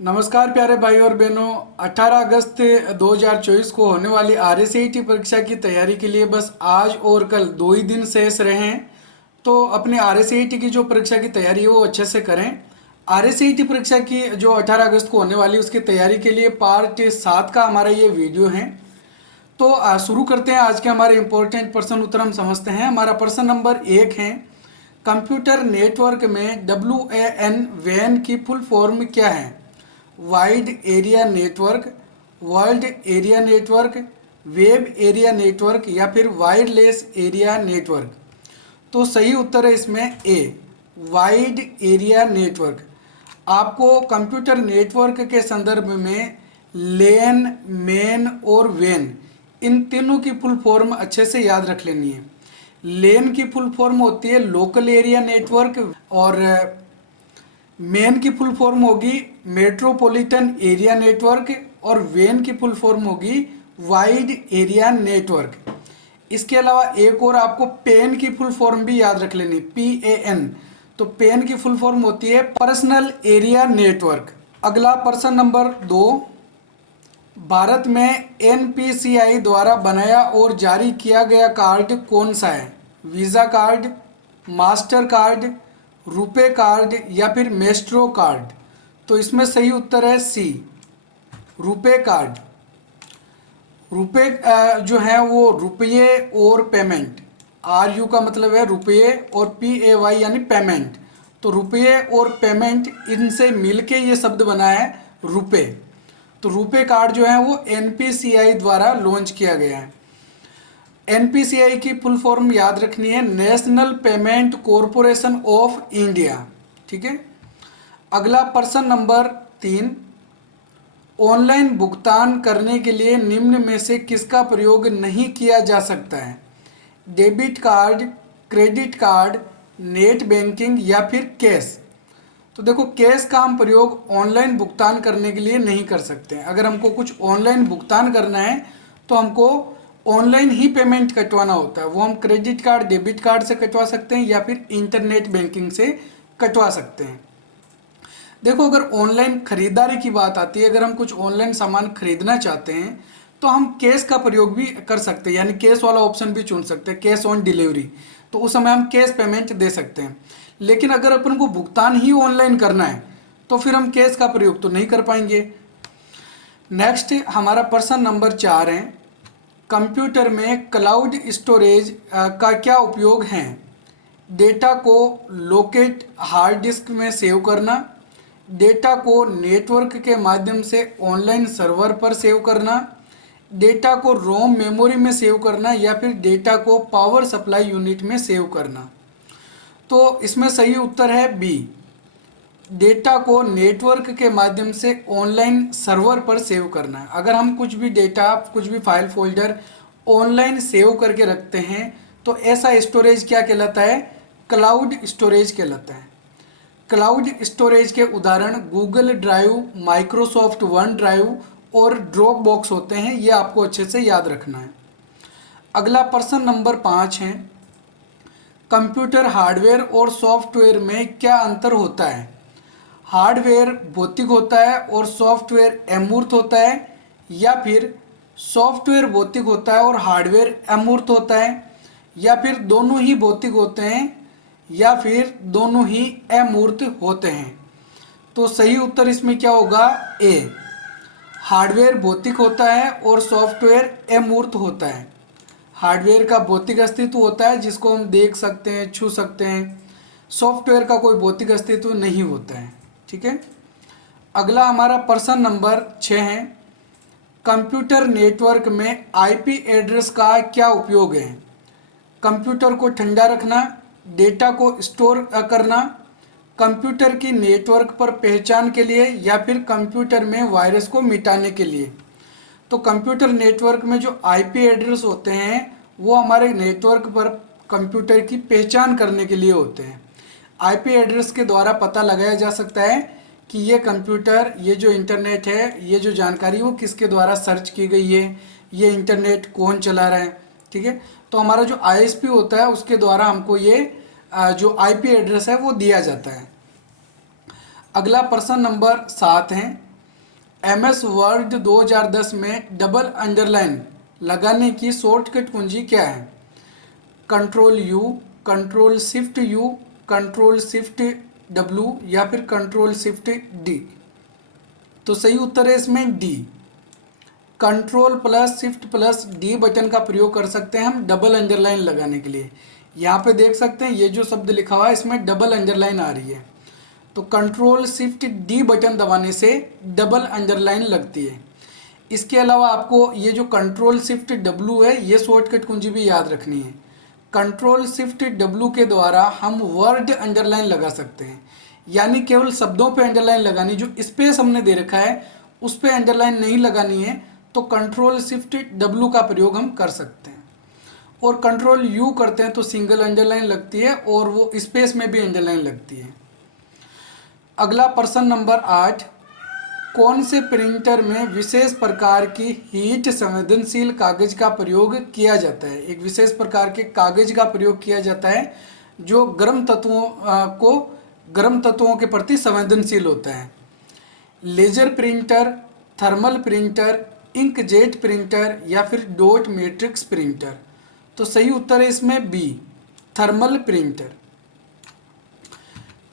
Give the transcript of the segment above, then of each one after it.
नमस्कार प्यारे भाई और बहनों। 18 अगस्त 2024 को होने वाली RSAT परीक्षा की तैयारी के लिए बस आज और कल 2 ही दिन शेष रहे हैं। तो अपनी RSAT की जो परीक्षा की तैयारी है वो अच्छे से करें। RSAT परीक्षा की जो 18 अगस्त को होने वाली है उसकी तैयारी के लिए पार्ट 7 का हमारा ये वीडियो है। तो शुरू करते हैं। आज के हमारे इंपॉर्टेंट प्रश्न उत्तर हम समझते हैं। हमारा प्रश्न नंबर 1 है, कंप्यूटर नेटवर्क में WAN की फुल फॉर्म क्या है? Wide area network, world area network, web area network या फिर वायरलेस एरिया नेटवर्क। तो सही उत्तर है इसमें ए, वाइड एरिया नेटवर्क। आपको कंप्यूटर नेटवर्क के संदर्भ में लेन, मेन और वेन इन तीनों की फुल फॉर्म अच्छे से याद रख लेनी है। लेन की फुल फॉर्म होती है लोकल एरिया नेटवर्क और मेन की फुल फॉर्म होगी मेट्रोपॉलिटन एरिया नेटवर्क और वेन की फुल फॉर्म होगी वाइड एरिया नेटवर्क। इसके अलावा एक और आपको पेन की फुल फॉर्म भी याद रख लेनी, PAN। तो पेन की फुल फॉर्म होती है पर्सनल एरिया नेटवर्क। अगला प्रश्न नंबर 2, भारत में NPCI द्वारा बनाया और जारी किया गया कार्ड कौन सा है? Visa card, master card, RuPay card या फिर मेस्ट्रो कार्ड। तो इसमें सही उत्तर है सी, रुपे कार्ड। रुपए जो है वो रुपये और पेमेंट, RU का मतलब है रुपये और PAY यानी पेमेंट। तो रुपये और पेमेंट इनसे मिलके ये शब्द बना है रुपए। तो रुपे कार्ड जो है वो NPCI द्वारा लॉन्च किया गया है। NPCI की फुल फॉर्म याद रखनी है national payment corporation of India. ठीक है। अगला प्रश्न नंबर 3, ऑनलाइन भुगतान करने के लिए निम्न में से किसका प्रयोग नहीं किया जा सकता है? Debit card, credit card, net banking या फिर कैश। तो देखो, कैश का हम प्रयोग ऑनलाइन भुगतान करने के लिए नहीं कर सकते हैं। अगर हमको कुछ ऑनलाइन भुगतान करना है तो हमको ऑनलाइन ही पेमेंट कटवाना होता है। वो हम क्रेडिट कार्ड, डेबिट कार्ड से कटवा सकते हैं या फिर इंटरनेट बैंकिंग से कटवा सकते हैं। देखो, अगर ऑनलाइन खरीदारी की बात आती है, अगर हम कुछ ऑनलाइन सामान खरीदना चाहते हैं तो हम कैश का प्रयोग भी कर सकते हैं, यानी कैश वाला ऑप्शन भी चुन सकते हैं, कैश ऑन डिलीवरी। तो उस समय हम कैश पेमेंट दे सकते हैं। लेकिन अगर अपन को भुगतान ही ऑनलाइन करना है तो फिर हम कैश का प्रयोग तो नहीं कर पाएंगे। नेक्स्ट हमारा प्रश्न नंबर 4 है, कंप्यूटर में क्लाउड स्टोरेज का क्या उपयोग है? डेटा को लोकेट हार्ड डिस्क में सेव करना, डेटा को नेटवर्क के माध्यम से ऑनलाइन सर्वर पर सेव करना, डेटा को रोम मेमोरी में सेव करना या फिर डेटा को पावर सप्लाई यूनिट में सेव करना। तो इसमें सही उत्तर है बी, डेटा को नेटवर्क के माध्यम से ऑनलाइन सर्वर पर सेव करना है। अगर हम कुछ भी डेटा, कुछ भी फाइल फोल्डर ऑनलाइन सेव करके रखते हैं तो ऐसा स्टोरेज क्या कहलाता है? क्लाउड स्टोरेज कहलाता है। क्लाउड स्टोरेज के उदाहरण Google drive, Microsoft one drive और ड्रॉप बॉक्स होते हैं। ये आपको अच्छे से याद रखना है। अगला प्रश्न नंबर 5 है, कंप्यूटर हार्डवेयर और सॉफ्टवेयर में क्या अंतर होता है? हार्डवेयर भौतिक होता है और सॉफ्टवेयर अमूर्त होता है, या फिर सॉफ्टवेयर भौतिक होता है और हार्डवेयर अमूर्त होता है, या फिर दोनों ही भौतिक होते हैं, या फिर दोनों ही अमूर्त होते हैं। तो सही उत्तर इसमें क्या होगा? ए, हार्डवेयर भौतिक होता है और सॉफ्टवेयर अमूर्त होता है। हार्डवेयर का भौतिक अस्तित्व होता है जिसको हम देख सकते हैं, छू सकते हैं। सॉफ्टवेयर का कोई भौतिक अस्तित्व नहीं होता है। ठीक है। अगला हमारा प्रश्न नंबर 6 है, कंप्यूटर नेटवर्क में IP एड्रेस का क्या उपयोग है? कंप्यूटर को ठंडा रखना, डेटा को स्टोर करना, कंप्यूटर की नेटवर्क पर पहचान के लिए या फिर कंप्यूटर में वायरस को मिटाने के लिए। तो कंप्यूटर नेटवर्क में जो IP एड्रेस होते हैं वो हमारे नेटवर्क पर कंप्यूटर की पहचान करने के लिए होते हैं। IP एड्रेस के द्वारा पता लगाया जा सकता है कि ये कंप्यूटर, ये जो इंटरनेट है, ये जो जानकारी वो किसके द्वारा सर्च की गई है, ये इंटरनेट कौन चला रहा है। ठीक है। तो हमारा जो ISP होता है उसके द्वारा हमको ये जो IP एड्रेस है वो दिया जाता है। अगला प्रश्न नंबर 7 है, MS वर्ड 2010 में डबल अंडरलाइन लगाने की शॉर्टकट कुंजी क्या है? Control you, control shift you, control shift W या फिर कंट्रोल शिफ्ट डी? तो सही उत्तर है इसमें D. Control plus shift plus D button का प्रयोग कर सकते हैं हम डबल अंडरलाइन लगाने के लिए। यहाँ पे देख सकते हैं ये जो शब्द लिखा हुआ है इसमें डबल अंडरलाइन आ रही है, तो कंट्रोल शिफ्ट डी बटन दबाने से डबल अंडरलाइन लगती है। इसके अलावा आपको ये जो कंट्रोल शिफ्ट डब्ल्यू है ये शॉर्टकट कुंजी भी याद रखनी है। कंट्रोल शिफ्ट डब्ल्यू के द्वारा हम वर्ड अंडरलाइन लगा सकते हैं, यानी केवल शब्दों पे अंडरलाइन लगानी, जो स्पेस हमने दे रखा है उस पे अंडरलाइन नहीं लगानी है, तो कंट्रोल शिफ्ट डब्ल्यू का प्रयोग हम कर सकते हैं। और कंट्रोल यू करते हैं तो सिंगल अंडरलाइन लगती है और वो स्पेस में भी अंडरलाइन लगती है। अगला प्रश्न नंबर 8, कौन से प्रिंटर में विशेष प्रकार की हीट संवेदनशील कागज का प्रयोग किया जाता है? एक विशेष प्रकार के कागज का प्रयोग किया जाता है जो गर्म तत्वों के प्रति संवेदनशील होता है। Laser printer, thermal printer, inkjet printer या फिर डॉट मैट्रिक्स प्रिंटर? तो सही उत्तर है इसमें बी, थर्मल प्रिंटर।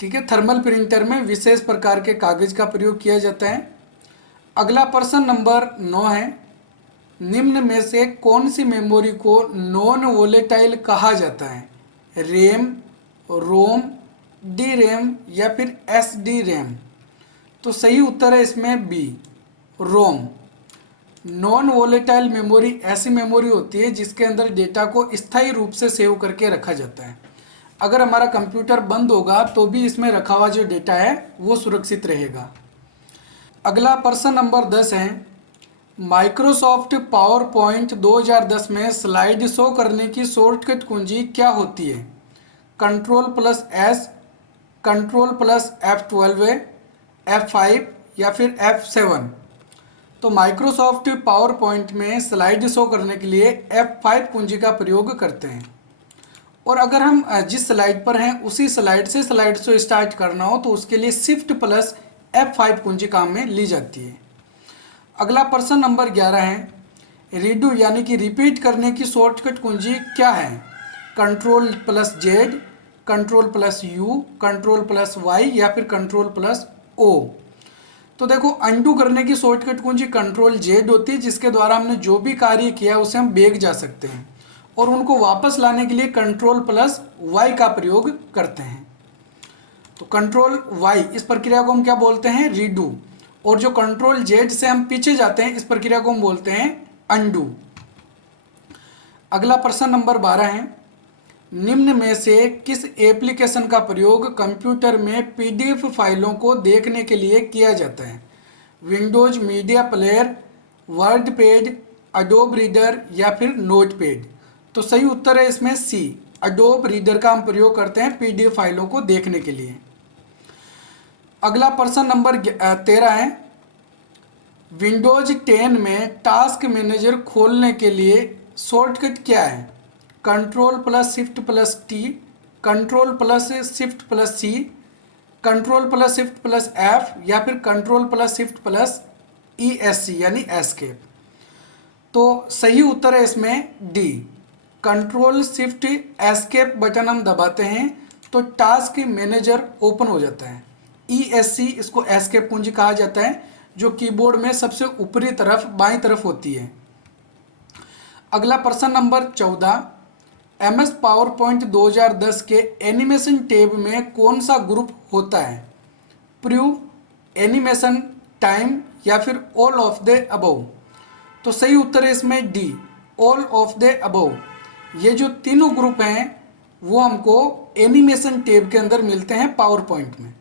ठीक है, थर्मल प्रिंटर में विशेष प्रकार के कागज का प्रयोग किया जाता है। अगला प्रश्न नंबर 9 है, निम्न में से कौन सी मेमोरी को नॉन वोलेटाइल कहा जाता है? रैम, रोम, डी रैम या फिर एस डी रैम? तो सही उत्तर है इसमें बी, रोम। नॉन वोलेटाइल मेमोरी ऐसी मेमोरी होती है जिसके अंदर डेटा को स्थायी रूप से सेव करके रखा जाता है। अगर हमारा कंप्यूटर बंद होगा तो भी इसमें रखा हुआ जो डेटा है वो सुरक्षित रहेगा। अगला प्रश्न नंबर 10 है, माइक्रोसॉफ्ट पावर पॉइंट 2010 में स्लाइड शो करने की शॉर्टकट कुंजी क्या होती है? Control plus S, control plus F12, F5 या फिर F7? तो माइक्रोसॉफ्ट पावर पॉइंट में स्लाइड शो करने के लिए F5 कुंजी का प्रयोग करते हैं। और अगर हम जिस स्लाइड पर हैं उसी स्लाइड से स्लाइड शो स्टार्ट करना हो तो उसके लिए शिफ्ट प्लस F5 कुंजी काम में ली जाती है। अगला प्रश्न नंबर 11 है, रीडू यानी कि रिपीट करने की शॉर्टकट कुंजी क्या है? Control plus Z, control plus U, control plus Y या फिर कंट्रोल प्लस ओ? तो देखो, अंडू करने की शॉर्टकट कुंजी कंट्रोल जेड होती है, जिसके द्वारा हमने जो भी कार्य किया उसे हम बैक जा सकते हैं, और उनको वापस लाने के लिए कंट्रोल प्लस वाई का प्रयोग करते हैं। तो कंट्रोल वाई इस प्रक्रिया को हम क्या बोलते हैं? रीडू। और जो कंट्रोल जेड से हम पीछे जाते हैं इस प्रक्रिया को हम बोलते हैं अंडू। अगला प्रश्न नंबर 12 है, निम्न में से किस एप्लीकेशन का प्रयोग कंप्यूटर में PDF फाइलों को देखने के लिए किया जाता है? Windows media player, WordPad, adobe reader या फिर नोटपैड? तो सही उत्तर है इसमें सी, एडोब रीडर का हम प्रयोग करते हैं PDF फाइलों को देखने के लिए। अगला प्रश्न नंबर 13 है, विंडोज 10 में टास्क मैनेजर खोलने के लिए शॉर्टकट क्या है? Control plus shift plus T, control plus shift plus C, control plus shift plus F या फिर control plus shift plus ESC यानी एस्केप? तो सही उत्तर है इसमें D, control shift escape button हम दबाते हैं तो टास्क मैनेजर ओपन हो जाता है। ESC इसको एस्केप कुंजी कहा जाता है, जो कीबोर्ड में सबसे ऊपरी तरफ बाईं तरफ होती है। अगला प्रश्न नंबर 14, MS पावर पॉइंट 2010 के एनिमेशन टैब में कौन सा ग्रुप होता है? प्रीव्यू, एनिमेशन, टाइम या फिर ऑल ऑफ द अबव? तो सही उत्तर है इसमें D, all of the above. ये जो तीनों ग्रुप हैं वो हमको एनिमेशन टैब के अंदर मिलते हैं पावर पॉइंट में।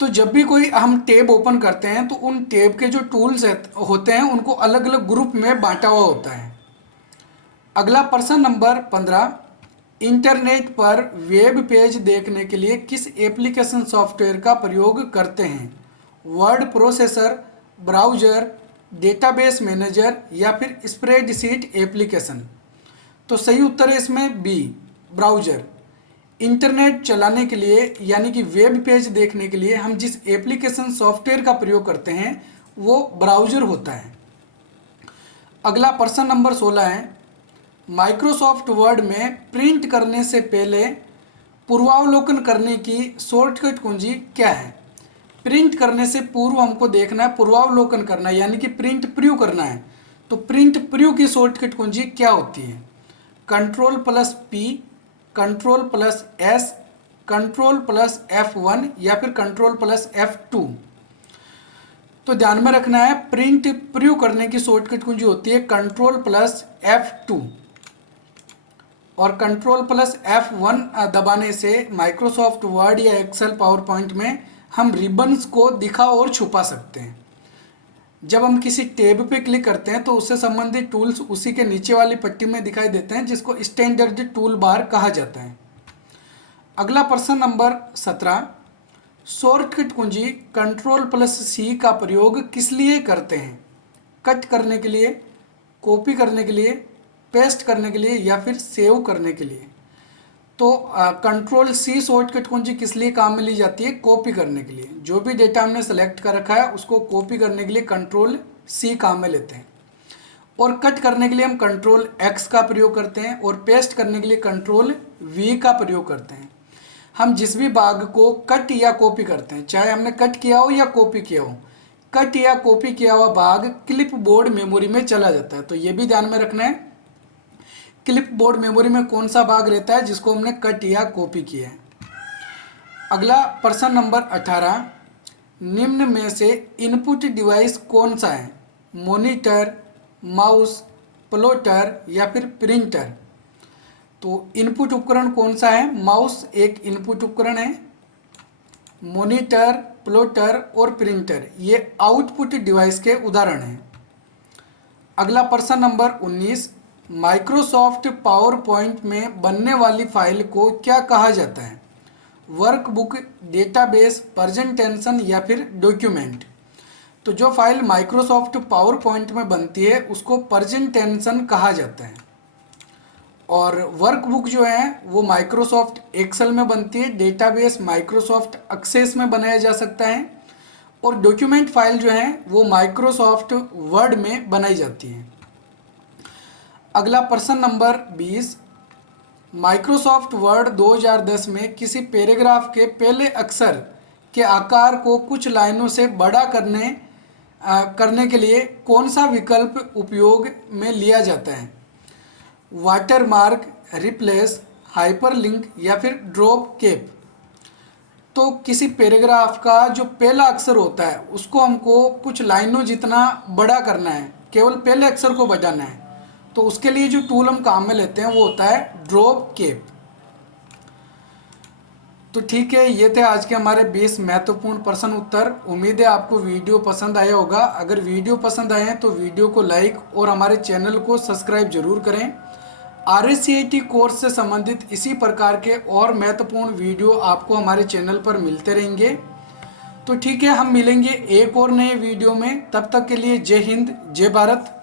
तो जब भी कोई हम टैब ओपन करते हैं तो उन टैब के जो टूल्स होते हैं उनको अलग अलग ग्रुप में बांटा हुआ होता है। अगला प्रश्न नंबर 15, इंटरनेट पर वेब पेज देखने के लिए किस एप्लीकेशन सॉफ्टवेयर का प्रयोग करते हैं? Word processor, browser, database manager या फिर स्प्रेडशीट एप्लीकेशन? तो सही उत्तर है इसमें बी, ब्राउज़र। इंटरनेट चलाने के लिए यानी कि वेब पेज देखने के लिए हम जिस एप्लीकेशन सॉफ्टवेयर का प्रयोग करते हैं वो ब्राउज़र होता है। अगला प्रश्न नंबर 16 है, माइक्रोसॉफ्ट वर्ड में प्रिंट करने से पहले पूर्वावलोकन करने की शॉर्टकट कुंजी क्या है? प्रिंट करने से पूर्व हमको देखना है, पूर्वावलोकन करना है, यानी कि प्रिंट प्रीव्यू करना है। तो प्रिंट प्रीव्यू की शॉर्टकट कुंजी क्या होती है? Ctrl+P, Ctrl+S, Ctrl+F1 या फिर Ctrl+F2। तो ध्यान में रखना है, प्रिंट प्रीव्यू करने की शॉर्टकट कुंजी होती है Ctrl+F2, और Ctrl+F1 दबाने से माइक्रोसॉफ्ट वर्ड या एक्सेल पावर पॉइंट में हम रिबन्स को दिखा और छुपा सकते हैं। जब हम किसी टैब पे क्लिक करते हैं तो उससे संबंधित टूल्स उसी के नीचे वाली पट्टी में दिखाई देते हैं, जिसको स्टैंडर्ड टूल बार कहा जाता है। अगला प्रश्न नंबर 17, शॉर्टकट कुंजी Ctrl+C का प्रयोग किस लिए करते हैं? कट करने के लिए, कॉपी करने के लिए, पेस्ट करने के लिए या फिर सेव करने के लिए? तो Ctrl+C शॉर्टकट कुंजी किस लिए काम में ली जाती है? कॉपी करने के लिए। जो भी डेटा हमने सेलेक्ट कर रखा है उसको कॉपी करने के लिए Ctrl+C काम में लेते हैं। और कट करने के लिए हम Ctrl+X का प्रयोग करते हैं, और पेस्ट करने के लिए Ctrl+V का प्रयोग करते हैं। हम जिस भी भाग को कट या कॉपी करते हैं, चाहे हमने कट किया हो या कॉपी किया हो, कट या कॉपी किया हुआ भाग क्लिपबोर्ड मेमोरी में चला जाता है। तो ये भी ध्यान में रखना है, क्लिपबोर्ड मेमोरी में कौन सा भाग रहता है जिसको हमने कट या कॉपी किया है। अगला प्रश्न नंबर 18, निम्न में से इनपुट डिवाइस कौन सा है? मॉनिटर, माउस, प्लॉटर या फिर प्रिंटर? तो इनपुट उपकरण कौन सा है? माउस एक इनपुट उपकरण है। मॉनिटर, प्लॉटर और प्रिंटर ये आउटपुट डिवाइस के उदाहरण हैं। अगला प्रश्न नंबर 19, माइक्रोसॉफ्ट पावर पॉइंट में बनने वाली फाइल को क्या कहा जाता है? वर्कबुक, डेटाबेस, प्रेजेंटेशन या फिर डॉक्यूमेंट? तो जो फाइल माइक्रोसॉफ्ट पावर पॉइंट में बनती है उसको प्रेजेंटेशन कहा जाता है। और वर्कबुक जो है वो माइक्रोसॉफ्ट एक्सेल में बनती है, डेटाबेस माइक्रोसॉफ्ट एक्सेस में बनाया जा सकता है, और डॉक्यूमेंट फाइल जो है वो माइक्रोसॉफ्ट वर्ड में बनाई जाती है। अगला प्रश्न नंबर 20, माइक्रोसॉफ्ट वर्ड 2010 में किसी पैराग्राफ के पहले अक्षर के आकार को कुछ लाइनों से बड़ा करने के लिए कौन सा विकल्प उपयोग में लिया जाता है? वाटरमार्क, रिप्लेस, हाइपरलिंक या फिर ड्रॉप कैप? तो किसी पैराग्राफ का जो पहला अक्षर होता है उसको हमको कुछ लाइनों जितना बड़ा करना है, केवल पहले अक्षर को बढ़ाना है। तो उसके लिए जो टूल हम काम में लेते हैं वो होता है ड्रॉप कैप। तो ठीक है, ये थे आज के हमारे 20 महत्वपूर्ण प्रश्न उत्तर। उम्मीद है आपको वीडियो पसंद आया होगा। अगर वीडियो पसंद आए तो वीडियो को लाइक और हमारे चैनल को सब्सक्राइब जरूर करें। RSCIT कोर्स से संबंधित इसी प्रकार के और महत्वपूर्ण वीडियो आपको हमारे चैनल पर मिलते रहेंगे। तो ठीक है, हम मिलेंगे एक और नए वीडियो में। तब तक के लिए जय हिंद, जय भारत।